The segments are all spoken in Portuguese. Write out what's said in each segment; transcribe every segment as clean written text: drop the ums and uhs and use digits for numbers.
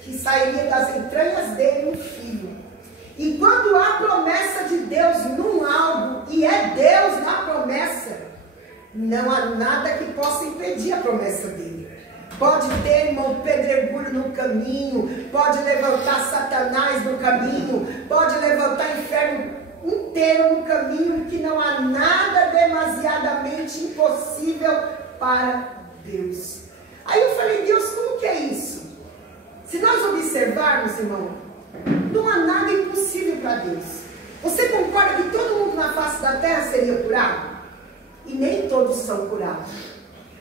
que sairia das entranhas dele um filho. E quando há promessa de Deus num algo, e é Deus na promessa, não há nada que possa impedir a promessa dele. Pode ter, irmão, pedregulho no caminho, pode levantar Satanás no caminho, pode levantar inferno inteiro no caminho, que não há nada demasiadamente impossível para Deus. Aí eu falei, Deus, como que é isso? Se nós observarmos, irmão, não há nada impossível para Deus. Você concorda que todo mundo na face da terra seria curado? E nem todos são curados.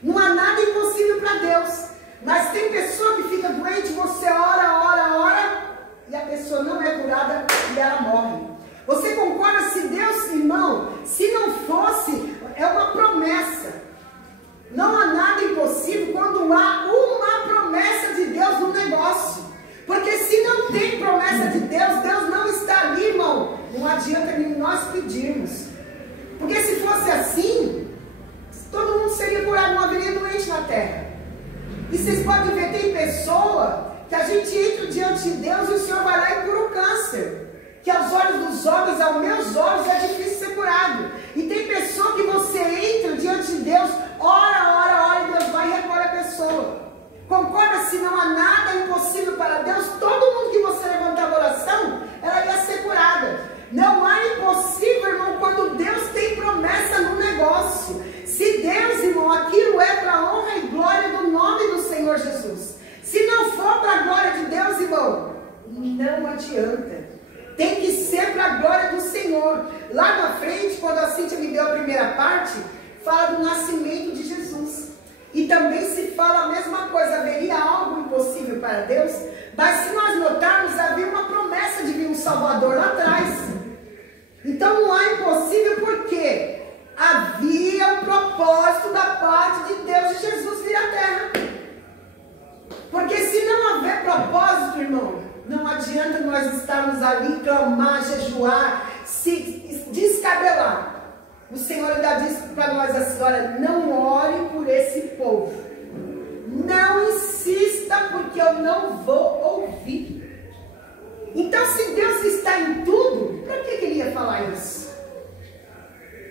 Não há nada impossível para Deus. Mas tem pessoa que fica doente, você ora, e a pessoa não é curada e ela morre. Você concorda se Deus, irmão, se não fosse, é uma promessa. Não há nada impossível quando há uma promessa de Deus no negócio. Porque se não tem promessa de Deus, Deus não está ali, irmão. Não adianta nem nós pedirmos. Porque se fosse assim, todo mundo seria curado, não haveria doente na terra. E vocês podem ver, tem pessoa que a gente entra diante de Deus e o Senhor vai lá e cura o câncer. Que aos olhos dos homens, aos meus olhos, é difícil ser curado. E tem pessoa que você entra diante de Deus, ora, e Deus vai e recolhe a pessoa. Concorda? Se não há nada impossível para Deus, todo mundo que você levantava oração, ela ia ser curada. Não há impossível, irmão, quando Deus tem promessa no negócio. Se Deus, irmão, aquilo é para a honra e glória do nome do Senhor Jesus. Se não for para a glória de Deus, irmão, não adianta. Tem que ser para a glória do Senhor. Lá na frente, quando a Cíntia me deu a primeira parte, fala do nascimento de Jesus. E também se fala a mesma coisa, haveria algo impossível para Deus, mas se nós notarmos, havia uma promessa de vir um Salvador lá atrás. Então não há impossível porque havia um propósito da parte de Deus de Jesus vir à terra. Porque se não haver propósito, irmão, não adianta nós estarmos ali, clamar, jejuar, se descabelar. O Senhor ainda disse para nós assim, olha, não ore por esse povo. Não insista, porque eu não vou ouvir. Então, se Deus está em tudo, para que ele ia falar isso?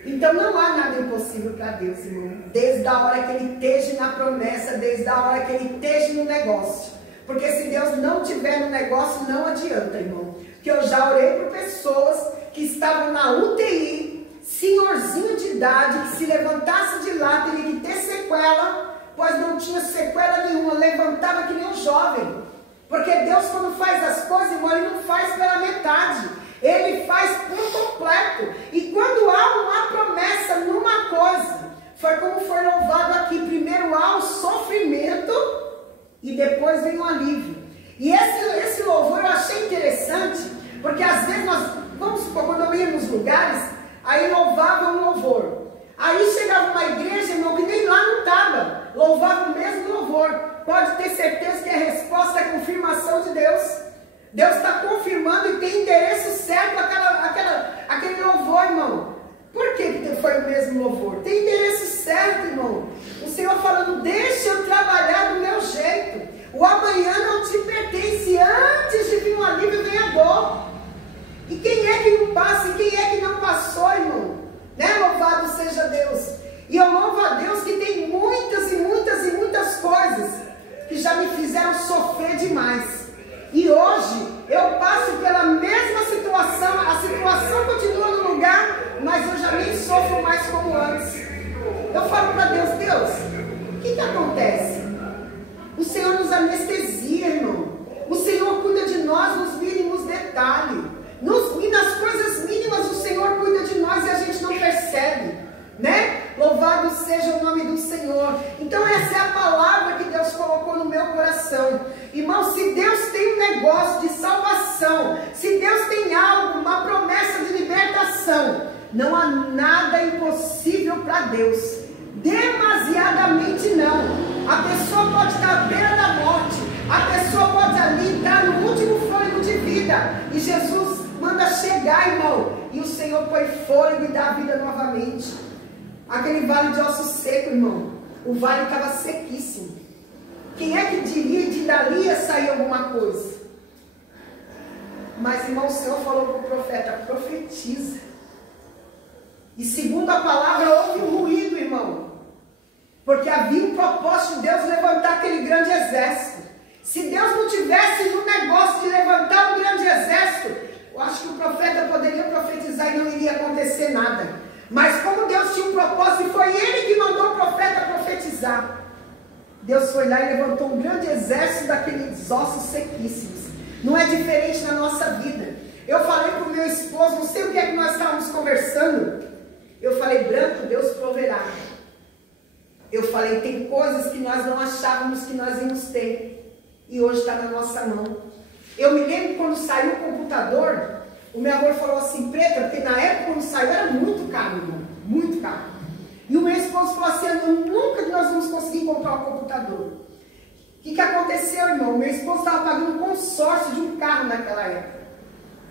Então, não há nada impossível para Deus, irmão. Desde a hora que ele esteja na promessa, desde a hora que ele esteja no negócio. Porque se Deus não estiver no negócio, não adianta, irmão. Porque eu já orei por pessoas que estavam na UTI, senhorzinho de idade, que se levantasse de lá teria que ter sequela, pois não tinha sequela nenhuma, levantava que nem um jovem. Porque Deus, quando faz as coisas, irmão, ele não faz pela metade, ele faz por completo. E quando há uma promessa numa coisa, foi como foi louvado aqui, primeiro há o sofrimento e depois vem o alívio. E esse louvor eu achei interessante, porque às vezes nós, vamos supor, quando eu ia nos lugares, aí louvava um louvor. Aí chegava uma igreja, irmão, que nem lá não estava. Louvava o mesmo louvor. Pode ter certeza que a resposta é a confirmação de Deus. Deus está confirmando e tem endereço certo aquele louvor, irmão. Por que foi o mesmo louvor? Tem endereço certo, irmão. O Senhor falando, deixa eu trabalhar do meu jeito. O amanhã não te pertence. Antes de vir um alívio, vem a dor. E quem é que não passa? E quem é que não passou, irmão? Né? Louvado seja Deus. E eu louvo a Deus que tem muitas e muitas e muitas coisas que já me fizeram sofrer demais. E hoje eu passo pela mesma situação. A situação continua no lugar, mas eu já nem sofro mais como antes. Eu falo para Deus, Deus, o que acontece? O Senhor nos anestesia, irmão. O Senhor cuida de nós nos mínimos detalhes. E nas coisas mínimas o Senhor cuida de nós e a gente não percebe, né? Louvado seja o nome do Senhor. Então essa é a palavra que Deus colocou no meu coração. Irmão, se Deus tem um negócio de salvação, se Deus tem algo, uma promessa de libertação, não há nada impossível para Deus. Demasiadamente não. A pessoa pode estar à beira da morte, a pessoa pode ali estar no último fôlego de vida, e Jesus manda chegar, irmão, e o Senhor põe fôlego e dá vida novamente. Aquele vale de ossos seco, irmão, o vale estava sequíssimo. Quem é que diria de dali ia sair alguma coisa? Mas, irmão, o Senhor falou para o profeta, profetiza. E segundo a palavra, houve um ruído, irmão. Porque havia um propósito de Deus levantar aquele grande exército. Se Deus não tivesse no negócio de levantar um grande exército, eu acho que o profeta poderia profetizar e não iria acontecer nada. Mas como Deus tinha um propósito e foi Ele que mandou o profeta profetizar, Deus foi lá e levantou um grande exército daqueles ossos sequíssimos. Não é diferente na nossa vida. Eu falei para o meu esposo, não sei o que é que nós estávamos conversando. Eu falei, Branco, Deus proverá. Eu falei, tem coisas que nós não achávamos que nós íamos ter. E hoje está na nossa mão. Eu me lembro quando saiu o computador, o meu amor falou assim, Preta, porque na época quando saiu era muito caro, irmão, muito caro. E o meu esposo falou assim, nunca que nós vamos conseguir comprar um computador. O que aconteceu, irmão? Meu esposo estava pagando um consórcio de um carro naquela época.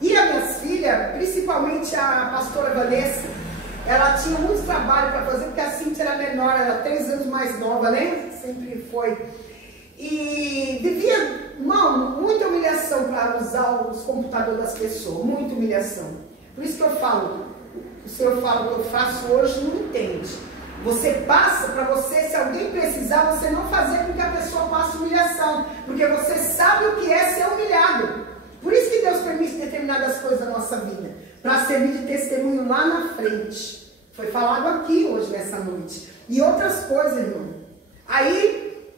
E as minhas filhas, principalmente a pastora Vanessa, ela tinha muito trabalho para fazer, porque a Cíntia era menor, ela era 3 anos mais nova, né? Sempre foi. E vivia, irmão, muita humilhação para usar os computadores das pessoas, muita humilhação. Por isso que eu falo, o Senhor fala o que eu faço hoje, não entende. Você passa para você, se alguém precisar, você não fazer com que a pessoa passe humilhação, porque você sabe o que é ser humilhado. Por isso que Deus permite determinadas coisas na nossa vida, para servir de testemunho lá na frente. Foi falado aqui hoje, nessa noite. E outras coisas, irmão. Aí,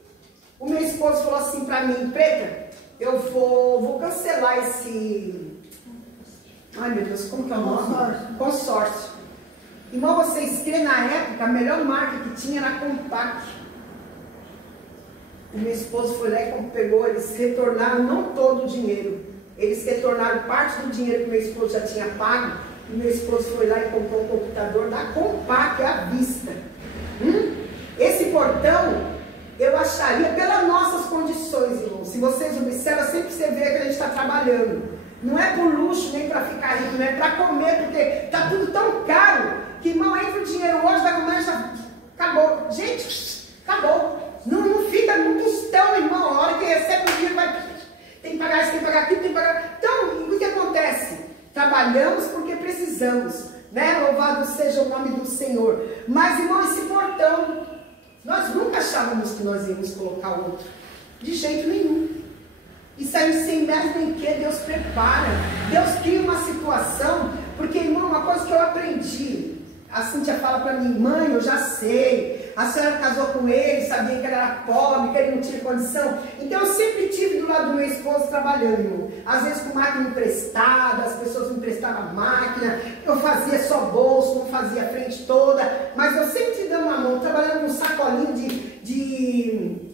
o meu esposo falou assim para mim, Preta, eu vou cancelar esse... Ai, meu Deus, como que é o nome? Consórcio. Irmão, vocês creem, na época, a melhor marca que tinha era a Compaq. O meu esposo foi lá e pegou, eles retornaram não todo o dinheiro. Eles retornaram parte do dinheiro que meu esposo já tinha pago. E meu esposo foi lá e comprou um computador da Compaq à vista. Esse portão, eu acharia, pelas nossas condições, irmão. Se vocês observam, sempre você vê que a gente está trabalhando. Não é por luxo, nem para ficar rico, não é para comer, porque está tudo tão caro, que, irmão, entra o dinheiro hoje, vai comer, já acabou. Gente, acabou. Não fica no tostão, irmão. A hora que recebe o dinheiro, vai... Tem que pagar isso, tem que pagar aquilo, tem que pagar... Então, o que acontece? Trabalhamos porque precisamos, né? Louvado seja o nome do Senhor. Mas, irmão, esse portão, nós nunca achávamos que nós íamos colocar outro. De jeito nenhum. E saiu sem mais nem que Deus prepara. Deus cria uma situação. Porque, irmão, uma coisa que eu aprendi. A Cíntia fala para mim, mãe, eu já sei. A senhora casou com ele, sabia que ele era pobre, que ele não tinha condição. Então eu sempre estive do lado do meu esposo trabalhando, irmão. Às vezes com máquina emprestada, as pessoas me emprestavam máquina. Eu fazia só bolso, não fazia a frente toda. Mas eu sempre te dando uma mão, trabalhando com um sacolinho de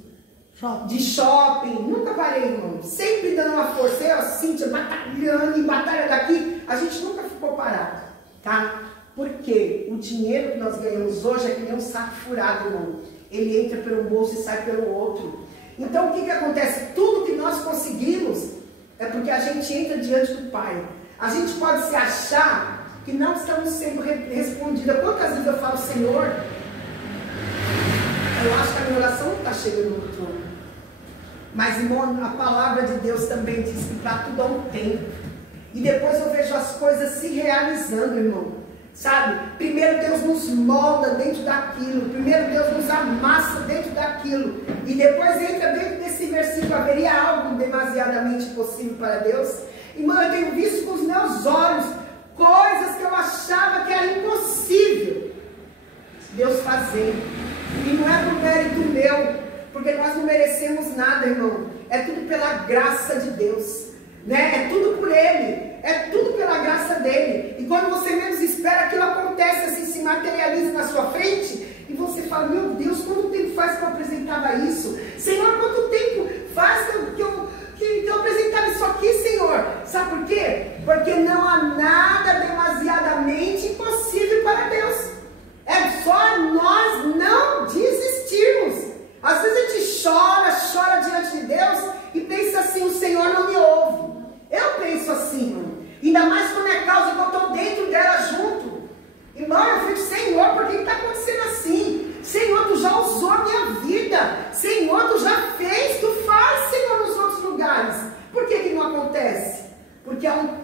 shopping. Nunca parei, irmão. Sempre dando uma força. Eu, a Cíntia, batalhando, em batalha daqui. A gente nunca ficou parado, tá? Porque o dinheiro que nós ganhamos hoje é que nem um saco furado, irmão. Ele entra pelo bolso e sai pelo outro. Então, o que acontece? Tudo que nós conseguimos é porque a gente entra diante do Pai. A gente pode se achar que não estamos sendo respondidas. Quantas vezes eu falo, Senhor, eu acho que a minha oração não está chegando no trono. Mas, irmão, a palavra de Deus também diz que para tudo há um tempo. E depois eu vejo as coisas se realizando, irmão. Sabe? Primeiro Deus nos molda dentro daquilo. Primeiro Deus nos amassa dentro daquilo. E depois entra dentro desse versículo. Haveria algo demasiadamente possível para Deus? Irmão, eu tenho visto com os meus olhos coisas que eu achava que era impossível Deus fazer. E não é por mérito meu, porque nós não merecemos nada, irmão. É tudo pela graça de Deus, né? É tudo por Ele. É tudo pela graça dele. E quando você menos espera, aquilo acontece, assim, se materializa na sua frente. E você fala, meu Deus, quanto tempo faz que eu apresentava isso? Senhor, quanto tempo faz que eu apresentava isso aqui, Senhor? Sabe por quê? Porque não há nada demasiadamente impossível para Deus. É só nós não desistirmos. Às vezes a gente chora diante de Deus e pensa assim, o Senhor não me ouve. Eu penso assim, irmão. Ainda mais quando é causa que eu estou dentro dela junto. Irmão, eu fico, Senhor, por que está acontecendo assim? Senhor, tu já usou a minha vida. Senhor, tu já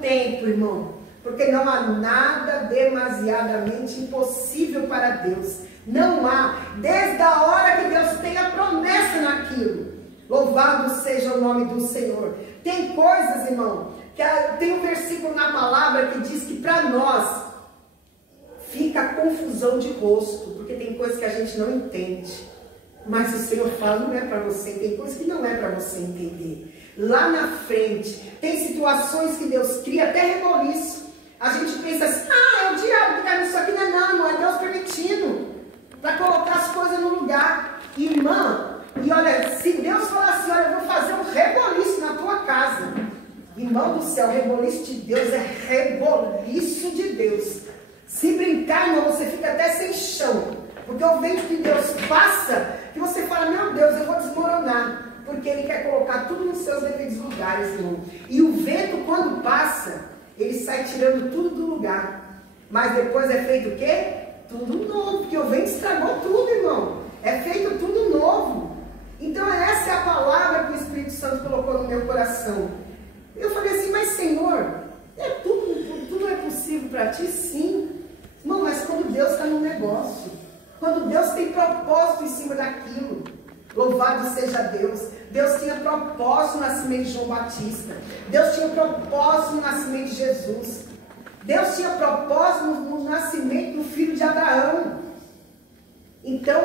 tempo, irmão. Porque não há nada demasiadamente impossível para Deus. Não há. Desde a hora que Deus tem a promessa naquilo. Louvado seja o nome do Senhor. Tem coisas, irmão, que tem um versículo na palavra que diz que para nós fica confusão de rosto. Porque tem coisas que a gente não entende. Mas o Senhor fala, não é para você. Tem coisas que não é para você entender. Lá na frente, tem situações que Deus cria até reboliço. A gente pensa assim, é o diabo que está nisso aqui. Não, é Deus permitindo. Para colocar as coisas no lugar. Irmã, e olha, se Deus falar assim, olha, eu vou fazer um reboliço na tua casa. Irmão do céu, reboliço de Deus é reboliço de Deus. Se brincar, irmão, você fica até sem chão. Porque o vento de Deus passa, que você fala, meu Deus, eu vou desmoronar. Porque Ele quer colocar tudo nos seus devidos lugares, irmão. E o vento, quando passa, ele sai tirando tudo do lugar. Mas depois é feito o quê? Tudo novo. Porque o vento estragou tudo, irmão. É feito tudo novo. Então essa é a palavra que o Espírito Santo colocou no meu coração. Eu falei assim, mas Senhor, tudo é possível para ti? Sim. Irmão, mas quando Deus está no negócio, quando Deus tem propósito em cima daquilo, louvado seja Deus. Deus tinha propósito no nascimento de João Batista. Deus tinha propósito no nascimento de Jesus. Deus tinha propósito no nascimento do filho de Abraão. Então,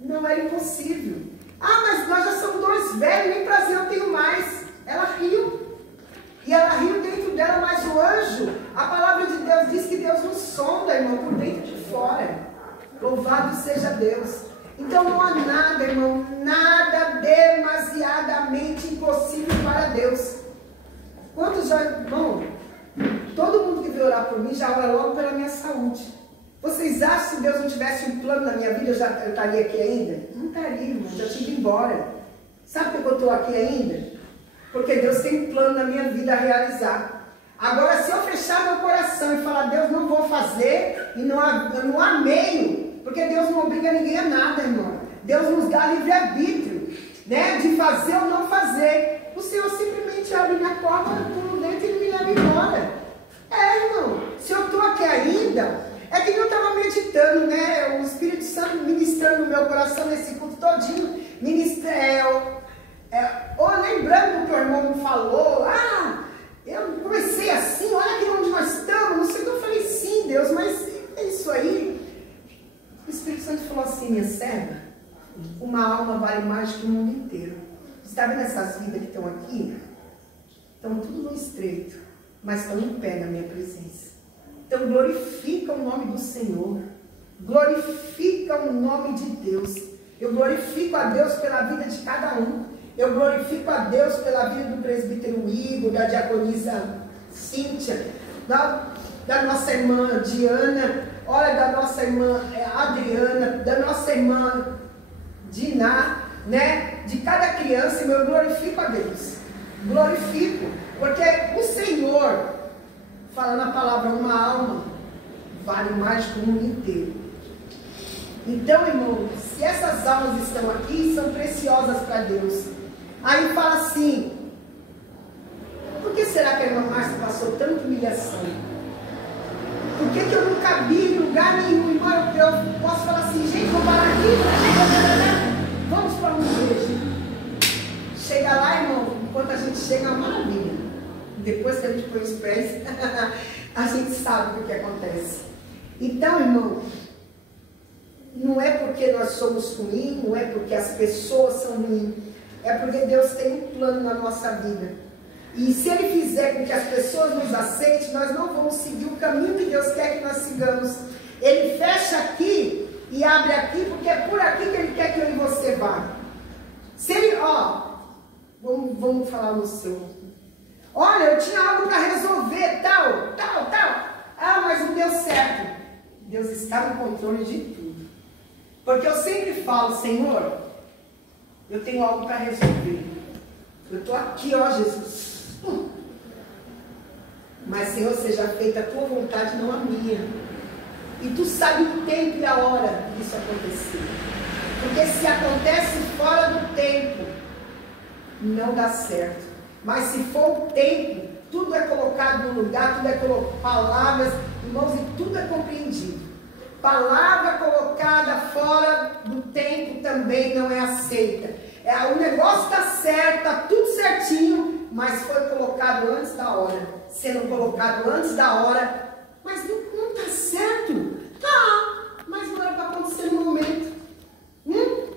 não era impossível. Mas nós já somos dois velhos, nem prazer eu tenho mais. Ela riu. E ela riu dentro dela, mas o anjo, a palavra de Deus diz que Deus nos sonda, irmão, por dentro e de fora. Louvado seja Deus. Então não há nada, irmão, nada demasiadamente impossível para Deus. Quantos já, irmão, todo mundo que veio orar por mim já ora logo pela minha saúde. Vocês acham que se Deus não tivesse um plano na minha vida, eu estaria aqui ainda? Não estaria, irmão, já tinha ido embora. Sabe por que eu estou aqui ainda? Porque Deus tem um plano na minha vida a realizar. Agora, se eu fechar meu coração e falar, Deus, não vou fazer, e não há meio. Porque Deus não obriga ninguém a nada, irmão. Deus nos dá livre-arbítrio, né? De fazer ou não fazer. O Senhor simplesmente abre minha porta, pulo dentro e me leva embora. Irmão, se eu estou aqui ainda, é que eu estava meditando, né? O Espírito Santo ministrando no meu coração nesse culto todinho. Lembrando do que o irmão me falou. Eu comecei assim, olha aqui onde nós estamos. Não sei o que eu falei, sim, Deus, mas é isso aí. O Espírito Santo falou assim, minha serva, uma alma vale mais que o mundo inteiro. Você está vendo essas vidas que estão aqui? Estão tudo no estreito, mas estão em pé na minha presença. Então glorifica o nome do Senhor. Glorifica o nome de Deus. Eu glorifico a Deus pela vida de cada um. Eu glorifico a Deus pela vida do presbítero Igor, da diaconisa Cíntia, da nossa irmã Diana, olha, da nossa irmã Adriana, da nossa irmã Diná, né? De cada criança, eu glorifico a Deus. Glorifico, porque o Senhor, falando a palavra, uma alma vale mais que o mundo inteiro. Então, irmão, se essas almas estão aqui, são preciosas para Deus. Aí fala assim, por que será que a irmã Márcia passou tanta humilhação? Por que eu não cabia em lugar nenhum, irmão? Eu posso falar assim, gente, vou parar aqui, vamos para uma igreja. Chega lá, irmão, enquanto a gente chega, é uma maravilha. Depois que a gente põe os pés, a gente sabe o que acontece. Então, irmão, não é porque nós somos ruins, não é porque as pessoas são ruins, é porque Deus tem um plano na nossa vida. E se Ele fizer com que as pessoas nos aceitem, nós não vamos seguir o caminho que Deus quer que nós sigamos. Ele fecha aqui e abre aqui, porque é por aqui que Ele quer que eu e você vá. Se Ele, vamos falar no seu. Olha, eu tinha algo para resolver, tal. Mas não deu certo. Deus está no controle de tudo. Porque eu sempre falo, Senhor, eu tenho algo para resolver. Eu estou aqui, Jesus. Mas, Senhor, seja feita a tua vontade, não a minha. E tu sabe o tempo e a hora disso acontecer. Porque se acontece fora do tempo, não dá certo. Mas se for o tempo, tudo é colocado no lugar, tudo é colocado, palavras, irmãos, e tudo é compreendido. Palavra colocada fora do tempo também não é aceita. O negócio está certo, está tudo certinho, mas foi colocado antes da hora. Sendo colocado antes da hora, mas não está certo. Tá, mas não era para acontecer no momento.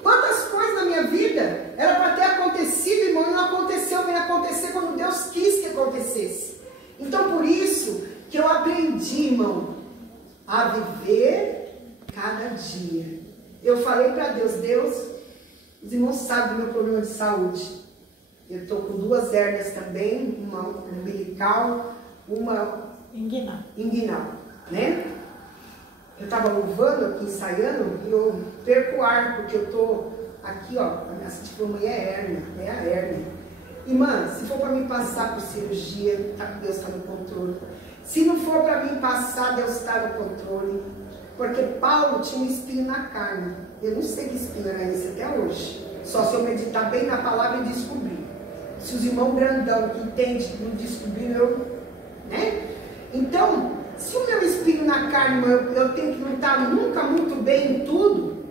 Quantas coisas na minha vida era para ter acontecido, irmão, e não aconteceu, veio acontecer quando Deus quis que acontecesse. Então, por isso que eu aprendi, irmão, a viver cada dia. Eu falei para Deus, Deus, os irmãos sabem do meu problema de saúde. Eu estou com 2 hérnias também, uma umbilical, uma inguinal, né? Eu estava louvando aqui, ensaiando, e eu perco o ar, porque eu estou aqui, ó, a minha pneumonia é a hérnia. Irmã, se for para mim passar por cirurgia, Deus está no controle. Se não for para mim passar, Deus está no controle. Porque Paulo tinha um espinho na carne. Eu não sei que espinho era esse até hoje. Só se eu meditar bem na palavra e descobrir. Se os irmãos grandão que entendem não descobriram, eu, né? Então, se o meu espinho na carne, eu tenho que não estar nunca muito bem em tudo,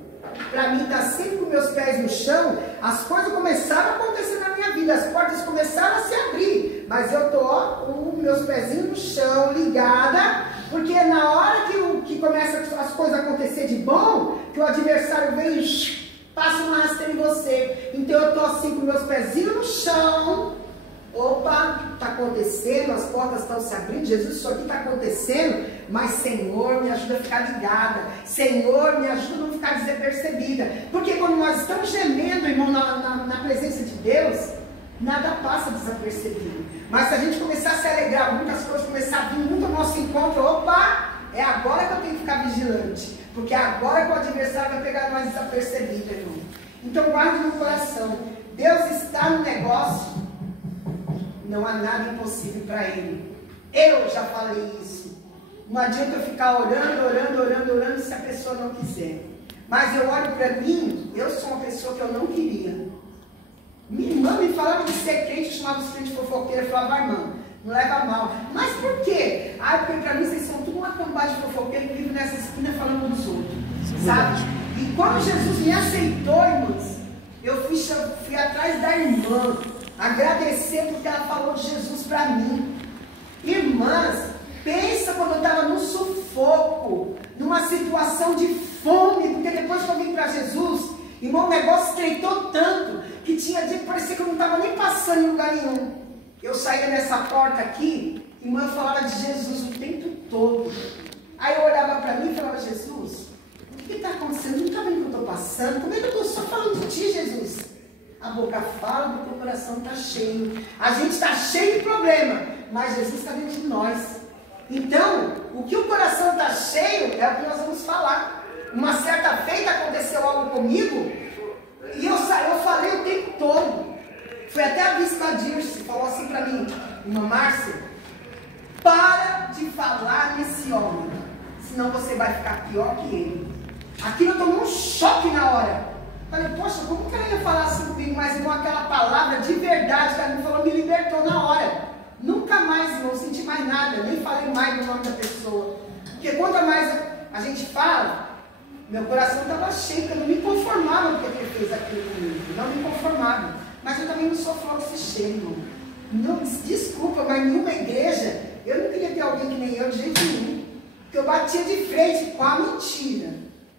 para mim estar sempre com meus pés no chão, as coisas começaram a acontecer na minha vida, as portas começaram a se abrir, mas eu estou com meus pezinhos no chão, ligada, porque na hora que começa as coisas a acontecer de bom, que o adversário vem e passa uma rasteira em você, então eu estou assim com meus pezinhos no chão. Opa, está acontecendo, as portas estão se abrindo, Jesus, isso aqui está acontecendo, mas Senhor, me ajuda a ficar ligada, Senhor, me ajuda a não ficar despercebida, porque quando nós estamos gemendo, irmão, na presença de Deus, nada passa desapercebido, mas se a gente começar a se alegrar, muitas coisas começar a vir muito ao nosso encontro, opa, é agora que eu tenho que ficar vigilante, porque é agora que o adversário vai pegar nós desapercebido, irmão. Então guarde no coração, Deus está no negócio. Não há nada impossível para Ele. Eu já falei isso. Não adianta eu ficar orando se a pessoa não quiser. Mas eu olho para mim, eu sou uma pessoa que eu não queria. Minha irmã me falava de ser crente, eu chamava os crentes fofoqueiros, eu falava, irmã, não leva mal. Mas por quê? Porque para mim vocês são tudo uma cambada de fofoqueiros que vivem nessa esquina falando dos outros. Sabe? E quando Jesus me aceitou, irmãos, eu fui atrás da irmã. Agradecer porque ela falou de Jesus para mim. Irmãs, pensa quando eu estava no sufoco, numa situação de fome, porque depois que eu vim para Jesus, irmão, o negócio estreitou tanto, que tinha dia que parecia que eu não estava nem passando em lugar nenhum. Eu saía nessa porta aqui, irmã falava de Jesus o tempo todo. Aí eu olhava para mim e falava, Jesus, o que está acontecendo? Não está vendo o que eu estou passando? Como é que eu estou só falando de ti, Jesus? A boca fala porque o coração está cheio. A gente está cheio de problema, mas Jesus está dentro de nós. Então, o que o coração está cheio é o que nós vamos falar. Uma certa feita aconteceu algo comigo e eu falei o tempo todo. Foi até a Bispa Dirce, falou assim para mim, irmã Márcia, para de falar nesse homem, senão você vai ficar pior que ele. Aquilo tomou um choque na hora. Falei, poxa, como que ela ia falar assim comigo? Mas, irmão, aquela palavra de verdade que ela me falou, me libertou na hora. Nunca mais, irmão, senti mais nada, nem falei mais do nome da pessoa. Porque quanto mais a gente fala, meu coração estava cheio, porque eu não me conformava com o que ele fez aquilo comigo. Não me conformava. Mas eu também não sou flor desse cheio, irmão. Não, desculpa, mas em uma igreja, eu não queria ter alguém que nem eu de jeito nenhum. Porque eu batia de frente com a mentira,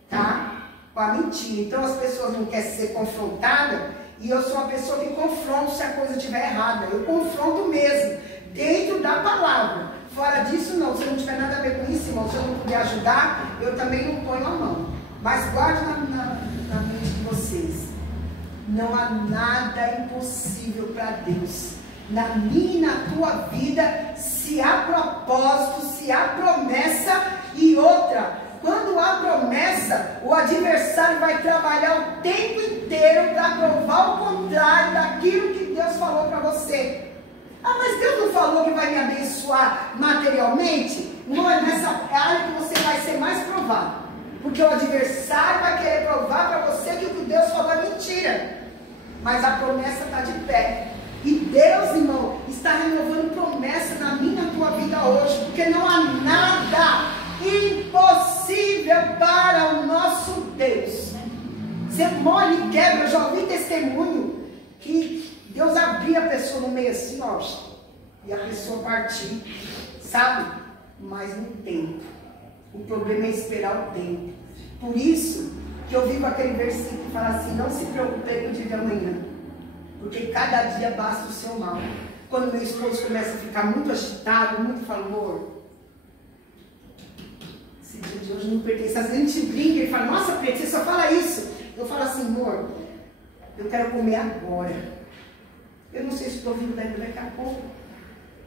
tá? Com a mentira. Então as pessoas não querem ser confrontadas e eu sou uma pessoa que confronto se a coisa estiver errada. Eu confronto mesmo, dentro da palavra. Fora disso não, se eu não tiver nada a ver com isso, irmão, se eu não puder ajudar, eu também não ponho a mão. Mas guarde na mente de vocês, não há nada impossível para Deus. Na minha e na tua vida, se há propósito, se há promessa e outra. Quando há promessa, o adversário vai trabalhar o tempo inteiro para provar o contrário daquilo que Deus falou para você. Ah, mas Deus não falou que vai me abençoar materialmente? Não é nessa área que você vai ser mais provado. Porque o adversário vai querer provar para você que o que Deus falou é mentira. Mas a promessa está de pé. E Deus, irmão, está renovando promessa na minha e na tua vida hoje, porque não há nada impossível para o nosso Deus. Você morre e quebra. Eu já ouvi testemunho que Deus abria a pessoa no meio assim, ó, e a pessoa partir, sabe? Mas no tempo. O problema é esperar o tempo. Por isso que eu vivo aquele versículo que fala assim: não se preocupe com o dia de amanhã, porque cada dia basta o seu mal. Quando meu esposo começa a ficar muito agitado, muito fala, amor, esse dia de hoje não pertence. Às vezes a gente brinca e fala, nossa, Preto, você só fala isso. Eu falo assim, amor, eu quero comer agora. Eu não sei se estou vindo daqui a pouco.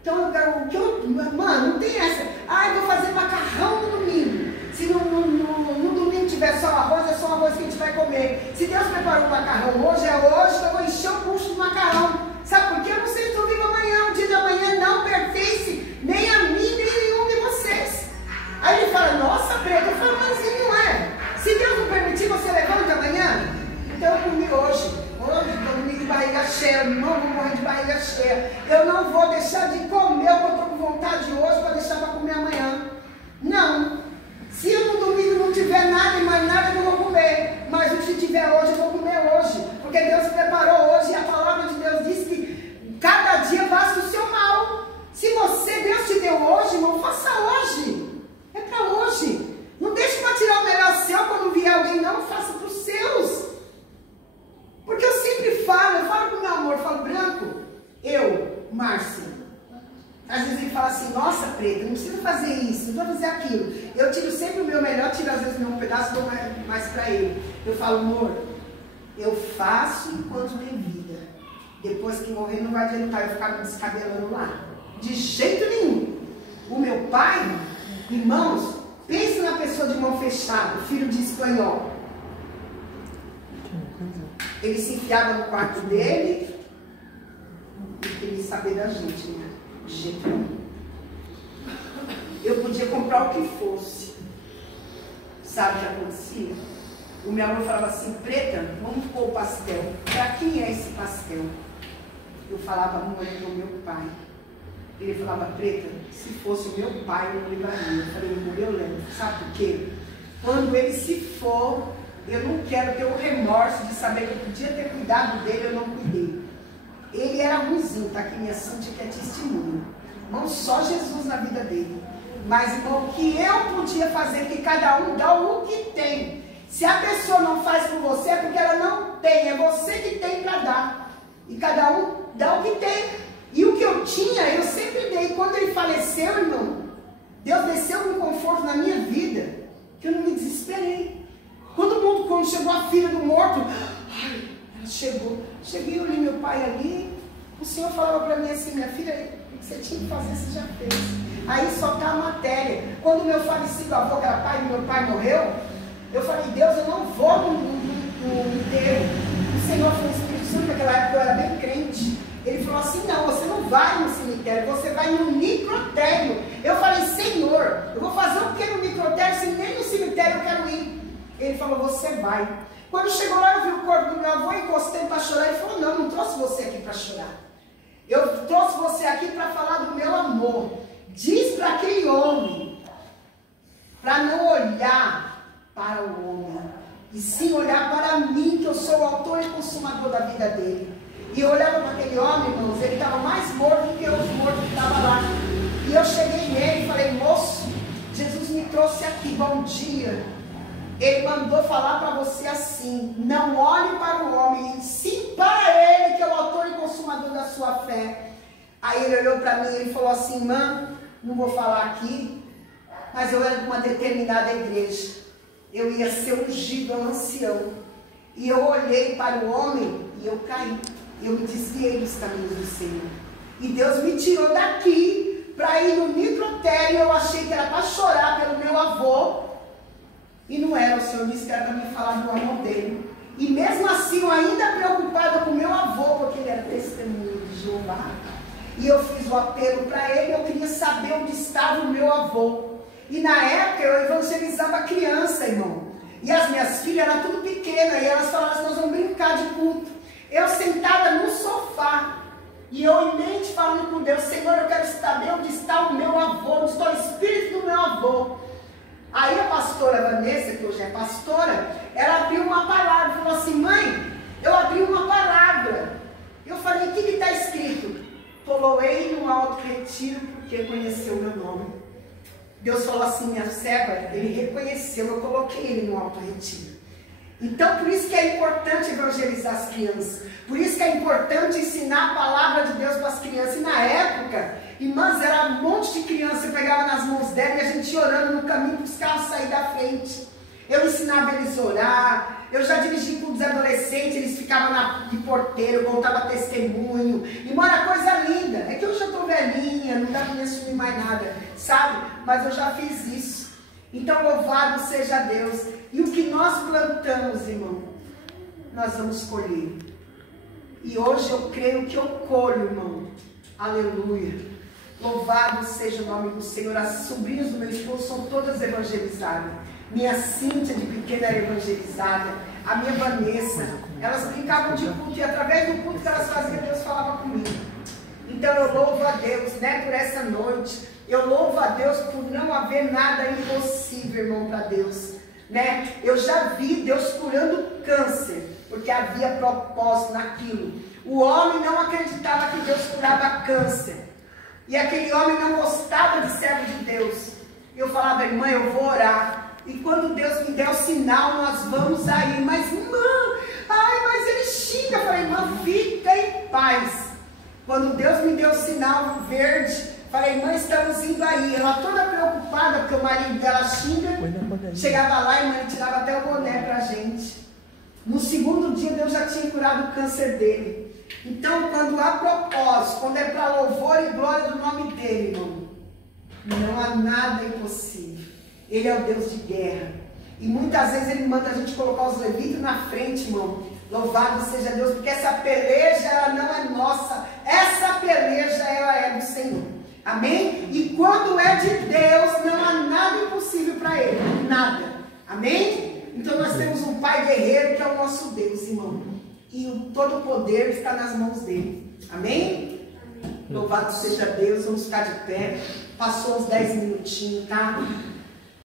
Então eu quero, mano, não tem essa. Ah, eu vou fazer macarrão no domingo. Se no domingo tiver só arroz, é só arroz que a gente vai comer. Se Deus preparou o macarrão hoje, é hoje, então eu vou encher o bucho de macarrão. Sabe por quê? Eu não sei se estou vivo amanhã. O dia de amanhã não pertence nem a mim, nem a nenhum de vocês. Aí ele fala, nossa, Preto, eu falo, mas assim não é. Se Deus não permitir, você levanta amanhã. Então eu comi hoje. Hoje estou dormindo de barriga cheia, não vou morrer de barriga cheia. Eu não vou deixar de comer o que eu estou com vontade hoje para deixar para comer amanhã. Não. Se eu no domingo não tiver nada e mais nada, eu não vou comer. Mas o que tiver hoje, eu vou comer hoje. Porque Deus preparou hoje e a palavra de Deus diz que cada dia basta o seu mal. Se Deus te deu hoje, irmão, faça hoje. É para hoje. Não deixe para tirar o melhor seu quando vier alguém, não. Faça para os seus. Porque eu sempre falo, eu falo com meu amor, eu falo, Branco, Márcia, às vezes ele fala assim, nossa, Preta, não precisa fazer isso, não precisa fazer aquilo. Eu tiro sempre o meu melhor, tiro às vezes um pedaço e dou mais para ele. Eu falo, amor, eu faço enquanto tem vida. Depois que morrer não vai adiantar eu ficar me descabelando lá. De jeito nenhum. O meu pai, irmãos, pense na pessoa de mão fechada, filho de espanhol. Ele se enfiava no quarto dele e queria saber da gente, né? De jeito nenhum. Eu podia comprar o que fosse. Sabe o que acontecia? O meu avô falava assim, Preta, vamos pôr o pastel. Para quem é esse pastel? Eu falava, amor, é do meu pai. Ele falava, Preta, se fosse o meu pai, eu não levaria. Eu falei, amor, eu levo. Sabe por quê? Quando ele se for, eu não quero ter o remorso de saber que eu podia ter cuidado dele, eu não cuidei. Ele era ruimzinho, tá aqui minha Cintia que é testemunha. Não só Jesus na vida dele. Mas, irmão, o que eu podia fazer, que cada um dá o que tem. Se a pessoa não faz por você, é porque ela não tem. É você que tem para dar. E cada um dá o que tem. E o que eu tinha, eu sempre dei. Quando ele faleceu, irmão, Deus desceu um conforto na minha vida, que eu não me desesperei. Quando chegou a filha do morto, ai, ela chegou. Cheguei, eu li meu pai ali. O Senhor falava para mim assim, minha filha, o que você tinha que fazer, você já fez. Aí só está a matéria. Quando meu falecido avô, que era pai do meu pai, morreu, eu falei, Deus, eu não vou no enterro. O Senhor foi o Espírito Santo, naquela época eu era bem crente. Ele falou assim, não, você não vai no cemitério, você vai no necrotério. Eu falei, Senhor, eu vou fazer o que no necrotério, se nem no cemitério eu quero ir. Ele falou, você vai. Quando chegou lá, eu vi o corpo do meu avô, encostei para chorar. Ele falou, não trouxe você aqui para chorar. Eu trouxe você aqui para falar do meu amor. Diz para aquele homem, para não olhar para o homem, e sim olhar para mim, que eu sou o autor e consumador da vida dele. E eu olhava para aquele homem, irmãos, ele estava mais morto do que os mortos que estavam lá. E eu cheguei nele e falei, moço, Jesus me trouxe aqui, bom dia. Ele mandou falar para você assim, não olhe para o homem, sim para ele, que é o autor e consumador da sua fé. Aí ele olhou para mim e ele falou assim, irmã, não vou falar aqui, mas eu era de uma determinada igreja. Eu ia ser ungido ao ancião. E eu olhei para o homem e eu caí. Eu me desviei dos caminhos do Senhor. E Deus me tirou daqui para ir no necrotério. Eu achei que era para chorar pelo meu avô. E não era. O Senhor disse que era para me falar do amor dele. E mesmo assim, eu ainda preocupada com meu avô, porque ele era testemunho de Jeová. E eu fiz o apelo para ele. Eu queria saber onde estava o meu avô. E na época eu evangelizava criança, irmão. E as minhas filhas eram tudo pequenas. E elas falavam assim, nós vamos brincar de culto. Eu sentada no sofá. com Deus, Senhor, eu quero saber onde está o meu avô, onde está o espírito do meu avô. Aí a pastora Vanessa, que hoje é pastora, ela abriu uma palavra, falou assim, mãe, eu abri uma palavra. Eu falei, o que está escrito? Coloquei no alto retiro porque conheceu o meu nome. Deus falou assim, minha serva, ele reconheceu, eu coloquei ele no alto retiro. Então, por isso que é importante evangelizar as crianças. Por isso que é importante ensinar a palavra de Deus para as crianças. E na época, irmãs, era um monte de criança, eu pegava nas mãos dela e a gente orando no caminho para os carros saírem da frente. Eu ensinava eles a orar. Eu já dirigi com os adolescentes, eles ficavam de porteiro, eu contava testemunho. E uma coisa linda, é que eu já estou velhinha, não dá para me assumir mais nada, sabe? Mas eu já fiz isso. Então, louvado seja Deus. E o que nós plantamos, irmão, nós vamos colher. E hoje eu creio que eu colho, irmão. Aleluia. Louvado seja o nome do Senhor. As sobrinhas do meu esposo são todas evangelizadas. Minha Cíntia de pequena era evangelizada. A minha Vanessa. Elas brincavam de culto e através do culto que elas faziam, Deus falava comigo. Então eu louvo a Deus, né, por essa noite. Eu louvo a Deus por não haver nada impossível, irmão, para Deus. Né? Eu já vi Deus curando câncer, porque havia propósito naquilo. O homem não acreditava que Deus curava câncer. E aquele homem não gostava de servo de Deus. Eu falava, irmã, eu vou orar. E quando Deus me der o sinal, nós vamos aí. Mas, irmã, mas ele xinga. Eu falei, irmã, fica em paz. Quando Deus me deu o sinal verde, falei, irmã, estamos indo aí. Ela toda preocupada, porque o marido dela xinga. Chegava lá e mãe tirava até o boné pra gente. No segundo dia, Deus já tinha curado o câncer dele. Então, quando há propósito, quando é para louvor e glória do nome dele, irmão, não há nada impossível. Ele é o Deus de guerra. E muitas vezes ele manda a gente colocar os levitas na frente, irmão. Louvado seja Deus, porque essa peleja, ela não é nossa. Essa peleja, ela é do Senhor. Amém? E quando é de Deus, não há nada impossível para ele. Nada. Amém? Então nós temos um Pai guerreiro que é o nosso Deus, irmão. E todo o poder está nas mãos dele. Amém? Louvado seja Deus. Vamos ficar de pé. Passou uns 10 minutinhos, tá?